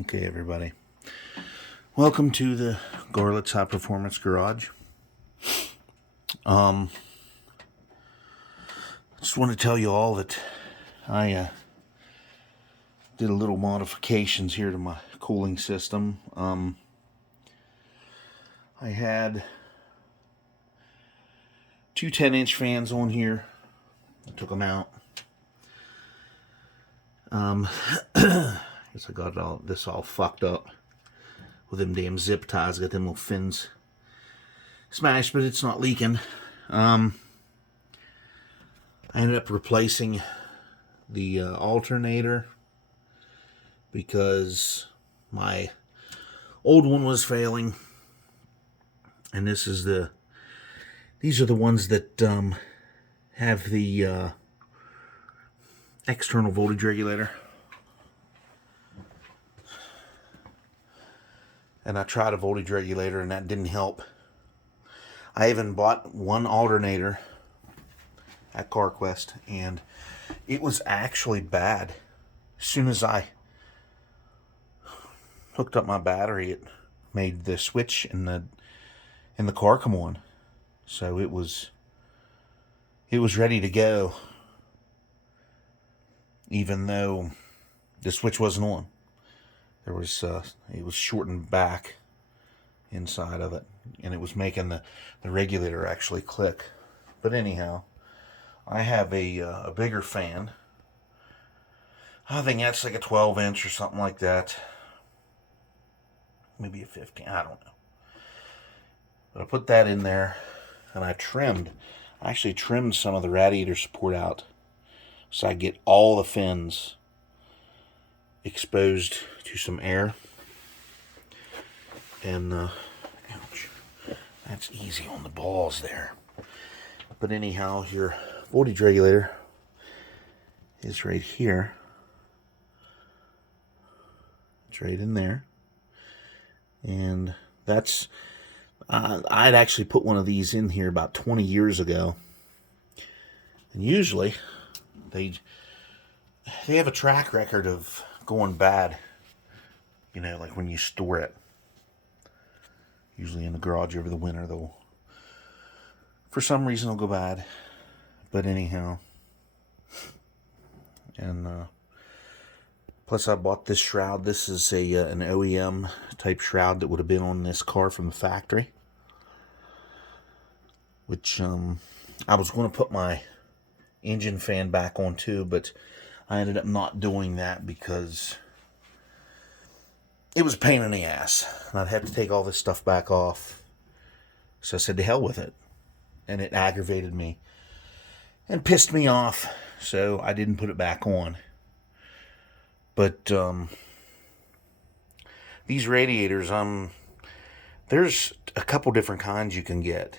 Okay, everybody. Welcome to the Gorlitz High Performance Garage. Just want to tell you all that I did a little modifications here to my cooling system. I had two 10-inch fans on here. I took them out. Guess I got this all fucked up with them damn zip ties. Got them little fins smashed, but it's not leaking. I ended up replacing the alternator because my old one was failing, and these are the ones that have the external voltage regulator. And I tried a voltage regulator and that didn't help. I even bought one alternator at CarQuest and it was actually bad. As soon as I hooked up my battery, it made the switch in the car come on. So it was ready to go, even though the switch wasn't on. It was shortened back inside of it, and it was making the regulator actually click. But anyhow, I have a bigger fan. I think that's like a 12-inch or something like that. Maybe a 15, I don't know. But I put that in there, and I actually trimmed some of the radiator support out, so I get all the fins exposed to some air. And ouch, that's easy on the balls there. But anyhow, your voltage regulator is right here. It's right in there. And that's I'd actually put one of these in here about 20 years ago. And usually they have a track record of going bad, like when you store it. Usually in the garage over the winter, for some reason, they'll go bad. But anyhow, and plus I bought this shroud. This is an OEM type shroud that would have been on this car from the factory, which I was going to put my engine fan back on too, but I ended up not doing that because it was a pain in the ass. And I'd have to take all this stuff back off. So I said, to hell with it. And it aggravated me and pissed me off. So I didn't put it back on. But these radiators, there's a couple different kinds you can get.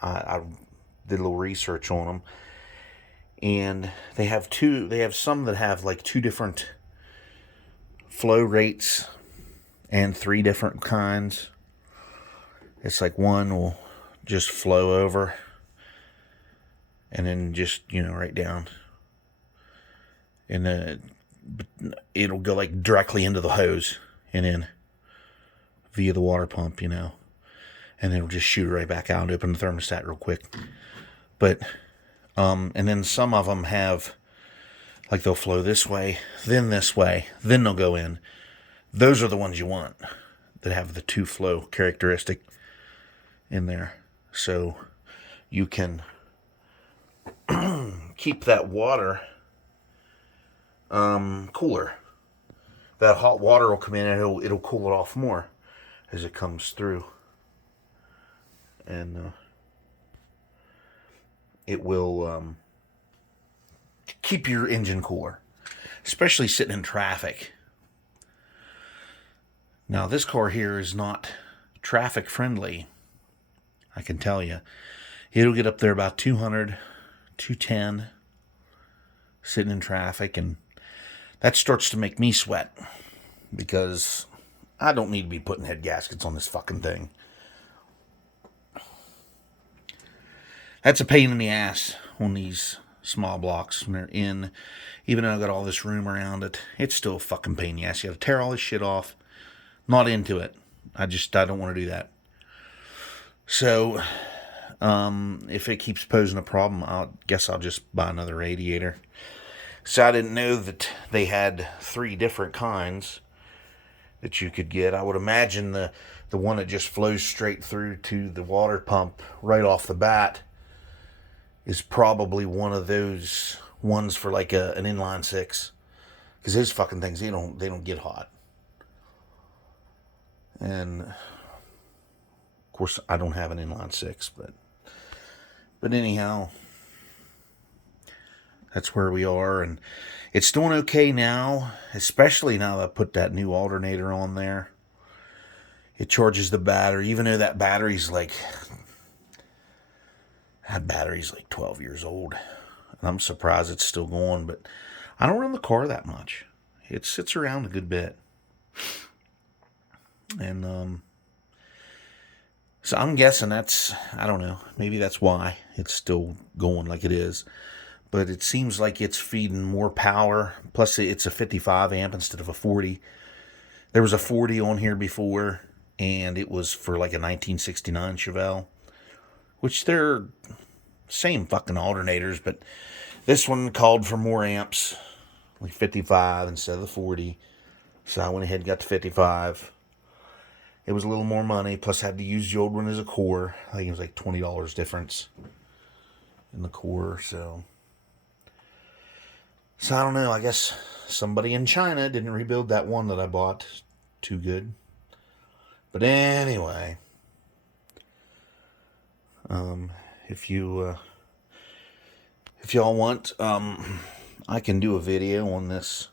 I did a little research on them. And they have some that have like two different flow rates and three different kinds. It's like one will just flow over and then just, right down. And then it'll go like directly into the hose and then via the water pump, and then it'll just shoot it right back out and open the thermostat real quick. But and then some of them have, like, they'll flow this way, then they'll go in. Those are the ones you want, that have the two flow characteristic in there. So you can keep that water cooler. That hot water will come in and it'll cool it off more as it comes through. And it will keep your engine cooler, especially sitting in traffic. Now, this car here is not traffic friendly, I can tell you. It'll get up there about 200, 210, sitting in traffic, and that starts to make me sweat because I don't need to be putting head gaskets on this fucking thing. That's a pain in the ass on these small blocks when they're in. Even though I got all this room around it, it's still a fucking pain in the ass. You gotta tear all this shit off. Not into it. I don't want to do that. So, if it keeps posing a problem, I guess I'll just buy another radiator. So I didn't know that they had 3 different kinds that you could get. I would imagine the one that just flows straight through to the water pump right off the bat is probably one of those ones for like an inline 6, because those fucking things, they don't get hot. And of course I don't have an inline 6, but anyhow, that's where we are, and it's doing okay now, especially now that I put that new alternator on there. It charges the battery, even though that battery's like 12 years old. And I'm surprised it's still going, but I don't run the car that much. It sits around a good bit. And so I'm guessing I don't know, maybe that's why it's still going like it is. But it seems like it's feeding more power. Plus, it's a 55 amp instead of a 40. There was a 40 on here before, and it was for like a 1969 Chevelle, which they're same fucking alternators, but this one called for more amps, like 55 instead of the 40. So I went ahead and got the 55. It was a little more money, plus I had to use the old one as a core. I think it was like $20 difference in the core, so I don't know. I guess somebody in China didn't rebuild that one that I bought too good. But anyway, if y'all want, I can do a video on this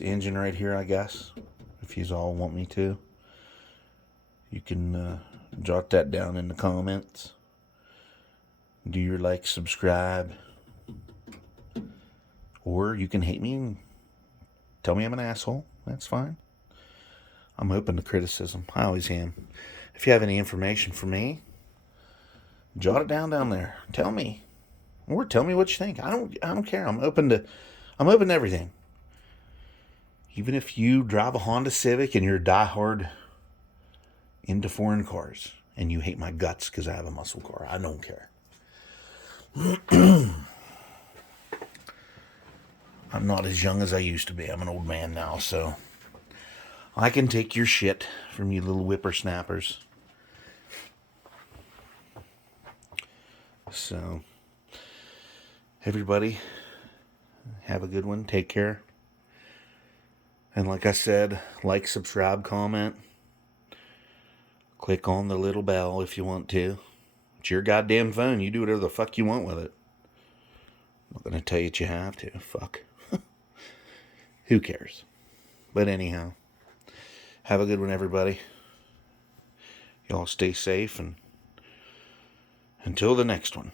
engine right here, I guess. If you all want me to, you can jot that down in the comments. Do your like, subscribe. Or you can hate me and tell me I'm an asshole. That's fine. I'm open to criticism. I always am. If you have any information for me, jot it down there. Tell me. Or tell me what you think. I don't care. I'm open to everything. Even if you drive a Honda Civic and you're a diehard into foreign cars and you hate my guts because I have a muscle car, I don't care. I'm not as young as I used to be. I'm an old man now, so I can take your shit from you little whippersnappers. So, everybody, have a good one. Take care. And like I said, like, subscribe, comment. Click on the little bell if you want to. It's your goddamn phone. You do whatever the fuck you want with it. I'm not going to tell you that you have to. Fuck. Who cares? But anyhow, have a good one, everybody. Y'all stay safe, and until the next one.